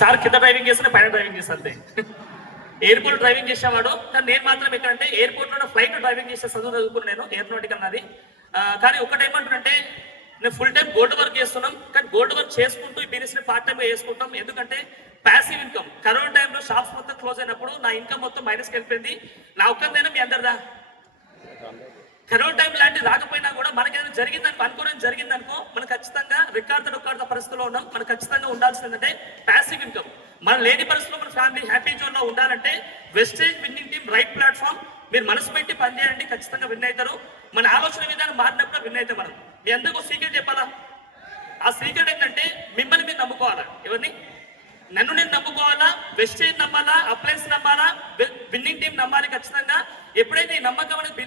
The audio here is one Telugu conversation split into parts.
సార్ కింద డ్రైవింగ్ చేస్తే పైన డ్రైవింగ్ చేస్తే అంతే. ఎయిర్పోర్ట్ డ్రైవింగ్ చేసేవాడు, కానీ నేను మాత్రం ఎక్కడంటే ఎయిర్పోర్ట్లో ఫ్లైట్ డ్రైవింగ్ చేసే చదువుకున్నాను నేను ఏరోనాటికల్ అన్నది. కానీ ఒకటేమంటారంటే నేను ఫుల్ టైం గోల్డ్ వర్క్ చేస్తున్నాం, కానీ గోల్డ్ వర్క్ చేసుకుంటూ ఈ బిజినెస్ పార్ట్ టైం చేసుకుంటాం. ఎందుకంటే ప్యాసివ్ ఇన్కమ్. కరోనా టైంలో షాప్స్ మొత్తం క్లోజ్ అయినప్పుడు నా ఇన్కమ్ మొత్తం మైనస్కి వెళ్ళిపోయింది. నా ఒక్కదైనా మీ అందరిదా కరోనా టైం లాంటి రాకపోయినా కూడా మనకి ఏదైనా జరిగిందనుకో, అనుకోవడం జరిగిందనుకో, మనం ఖచ్చితంగా రికార్డు పరిస్థితిలో ఉన్నాం. మనకు ఖచ్చితంగా ఉండాల్సిందంటే ప్యాసివ్ ఇన్కమ్. మనం లేని పరిస్థితిలో మన ఫ్యామిలీ హ్యాపీ జోన్లో ఉండాలంటే Vestige winning team right platform. మీరు మనసు పెట్టి పనిచేయండి, ఖచ్చితంగా విన్ అవుతారు. మన ఆలోచన విధానం మారినప్పుడు విన్ అవుతాం. మనం మీ అందరికీ సీక్రెట్ చెప్పాలా? ఆ సీక్రెట్ ఏంటంటే మిమ్మల్ని మీరు నమ్ముకోవాలా. ఎవరిని? నన్ను నేను నమ్ముకోవాలా, వెస్టేజ్ నమ్మాలా, అప్లయన్స్ నమ్మాలా, విన్నింగ్ టీం నమ్మాలి ఖచ్చితంగా. ఎప్పుడైతే ఈ నమ్మకం అనేది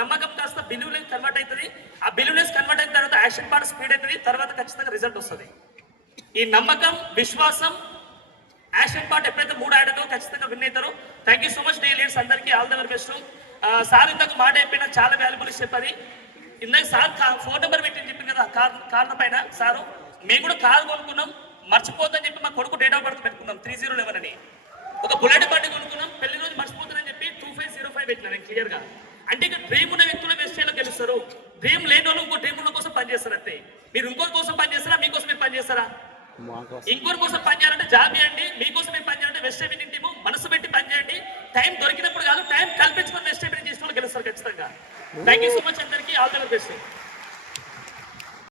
నమ్మకం కాస్త బిలీవ్లెస్ కన్వర్ట్ అవుతుంది, ఆ బిలీవ్లెస్ కన్వర్ట్ అయిన తర్వాత యాక్షన్ పార్ట్ స్పీడ్ అవుతుంది, తర్వాత ఖచ్చితంగా రిజల్ట్ వస్తుంది. ఈ నమ్మకం, విశ్వాసం, యాక్షన్ పార్ట్ ఎప్పుడైతే 3 యాడ్ అవుతుందో ఖచ్చితంగా విన్ అవుతారు. Thank you so much the leaders అందరికీ, all the very best. Sir ఇంతకు మాట అయిపోయినా చాలా వాల్యుబుల్ చెప్పాలి. ఇందాక సార్ ఫోన్ నెంబర్ పెట్టింది చెప్పింది కదా కార్ల పైన. సారు మేము కూడా కారు కొనుక్కున్నాం, మర్చిపోతుందని చెప్పి మా కొడుకు డేట్ ఆఫ్ బర్త్ పెట్టుకున్నాం 3011 అని. ఒక బుల్లెట్ బండి కొనుక్కున్నాం, పెళ్లి రోజు మర్చిపోతుందని చెప్పి 2505 పెట్టినా నేను క్లియర్గా. అంటే ఇక డ్రీమ్ ఉన్న వ్యక్తులు వెస్టేజ్లో గెలుస్తారు. డ్రీమ్ లేని వాళ్ళు ఇంకో డ్రీమ్ ఉన్న కోసం పనిచేస్తారు అంతే. మీరు ఇంకోరి కోసం పనిచేస్తారా, మీకోసం మీరు పనిచేస్తారా? ఇంకోరి కోసం పనిచేయాలంటే జాబ్ చేయండి, మీకోసం మీరు పనిచేయాలంటే వెస్టేజ్ విన్నింగ్ టీము మనసు పెట్టి పనిచేయండి. టైం దొరికినప్పుడు కాదు, టైం కల్పించుకొని వెస్టేజ్ విన్నింగ్ చేసిన వాళ్ళు గెలుస్తారు ఖచ్చితంగా. థ్యాంక్ యూ సో మచ్ అందరికీ, ఆల్ ద వెరీ బెస్ట్.